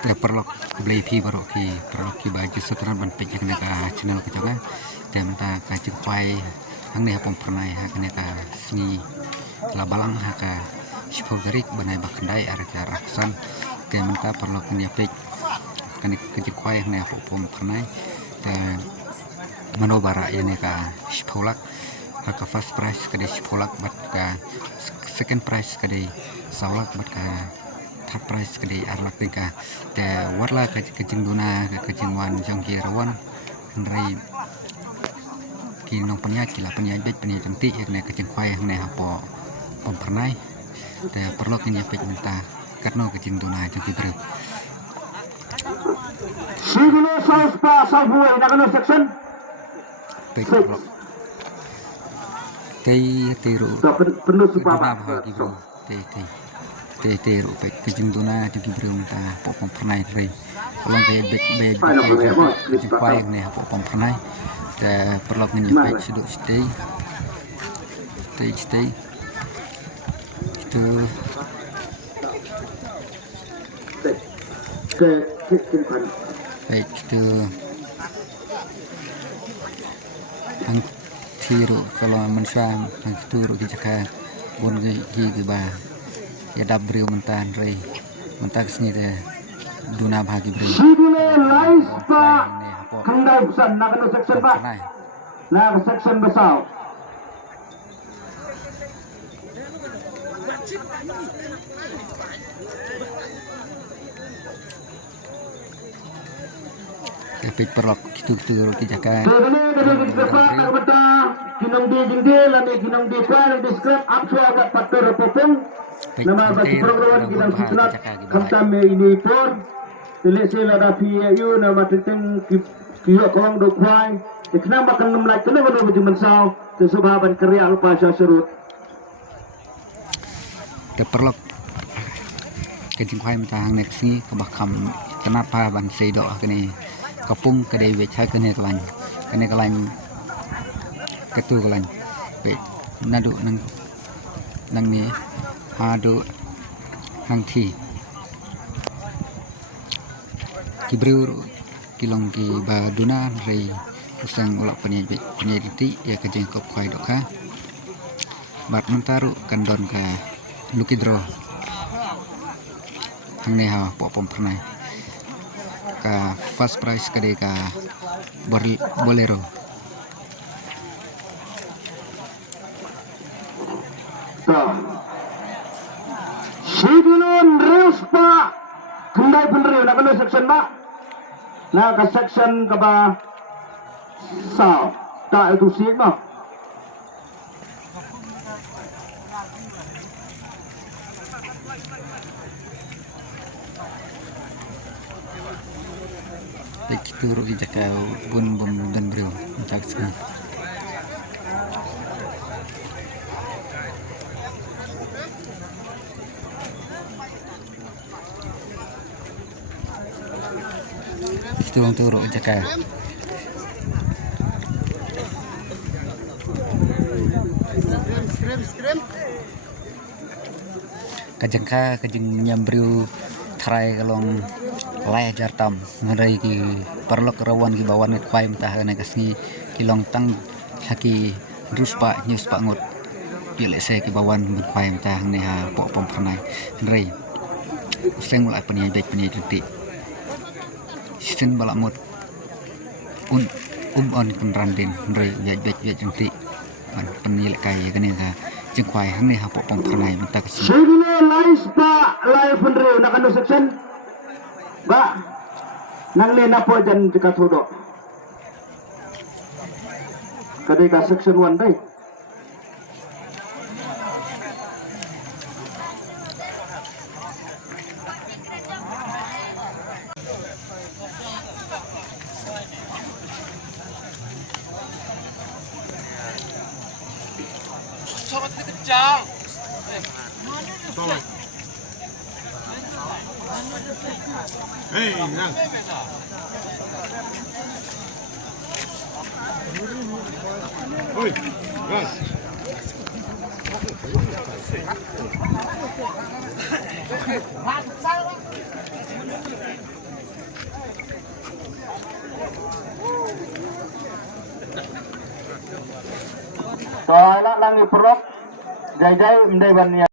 แต่ปลอกเบลพีบรอกีปลอกกีบาจุดสุดนั้นมันเป็นอย่างนี้ก็ชแนลก็จังนะแต่มันตาการจึงไฟทั้งนี้ผมพนัยฮะกันนี้ก็สงีลาบาลังฮะก็ชิพอริกบันไดบักได้อะไรก็รักสันแต่มันตาปลอกนี้เป็นกันนี้ก็จึงไฟทั้งนี้ผมพนัยแต่มโนบาระini ka sepolak ka first prize ka di sepolak bat ka second prize ka di saulak bat ka third prize ka di arlak ni ka te warla ka kejing duna ka kejing wan jong ki rawan rai ki nong panya ki la panya bet panya tanti ek ne kejing kwai hang ne hapo pom pernai te perlu kenya pek minta katno kejing duna jong ki bre Siglo South pa Southway na section Teru penuh sebab teru baik kejenduna jadi berunta popom pernah rey kalau kayak bed kuai nih popom pernah te perlu nyepek sudah stay itu baik itu ang tiru kalau mensam ang turu di jaka bun gi ba ya dabrio mentan rei mentak sini de duna bagi bri Siglo Lais pa Kandai Busan na section pa na section besar tapi perlu gitu roti jaka kinong di jingde lami kinong di pa ng describe apso agak faktor popong nama bagi program kinong sunat kamtam ini por tele sela rafi yu nama tentang kiyo kong do kwai ikna makan namlai kena bodo bujuman sao tesubaban kerja lupa syarut te perlu kejing kwai mentang nek sini kebakam kenapa ban sedo kene kapung kedai becai kene kelain ketu kelain be nadu nang ni hadu hang thi kibru kilong ki baduna rei usang ulak penyediti ya kejeng kop kwai doka bat mentaru kandon ka lukidro hang ne ha popom pernah ka first prize kade ka bolero Sigulon Reus pa Kandai Penriu na kano section ba na ka section ka ba sao ta itu sih ba turu di jaka bun dan bro tak sekali turu jaka kajeng nyambriu try kalong lai jartam ngadai ki perlu kerawan ki bawan kwai mentah na kasni kilong tang haki ruspa news pa ngot pile se ki bawan kwai mentah ne ha pom pernai rei seng mulai peni titik sen balak mut on kenranden rei ya titik penil kai kene ka jeng kwai hang ne ha pom pernai mentah kasni Siglo Lais pa lai Penriu na kano section ba nang ni na po dyan jika tudo kadai ka section 1 day Hey, nang. Oi, gas. Soalnya langi perok, jai-jai mendai ban